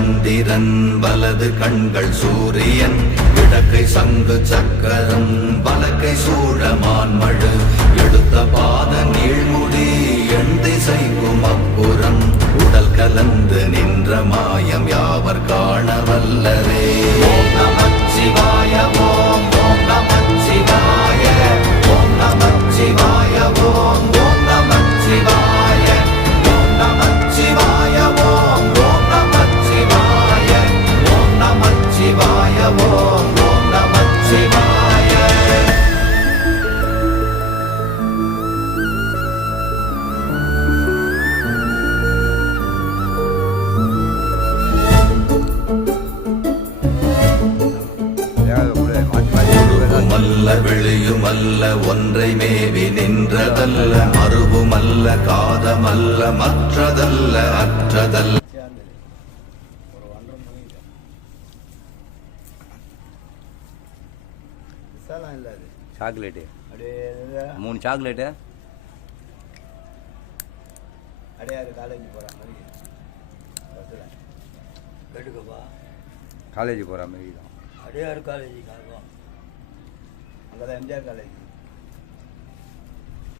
சந்திரன் வலது கண்கள் சூரியன் இடக்கை சங்கு சக்கரம் வலக்கை சூழமான்மழு எடுத்த பாத நீழ்முடி எண் திசைக்கும் அப்புறம் உடல் கலந்து நின்ற மாயம் யாவர் காண வல்லரே. ஓம் நமச்சிவாய ஓம் ஓம் நமச்சிவாய ஓம் நமச்சிவாய ஓம் ஓம் நமச்சிவாய ஓம் நமச்சிவாய ஓம் ஓம் நமச்சிவாய ஓம் நமச்சிவாய ஓம் ஓம் நமச்சிவாய. மல்ல வெளியுமல்ல ஒன்றை மேவி நின்றதல்ல மறுவுமல்ல காதமல்ல மற்றதல்ல அற்றதல்ல. சாக்லேட்டு 3 சாக்லேட்டு அடையாறு காலேஜ் போகிற மாதிரி கேட்டுக்கப்பா. காலேஜ் போகிற மாதிரி தான். அடையாறு காலேஜ் காரணம் அங்கே தான் எம்ஜிஆர் காலேஜ்.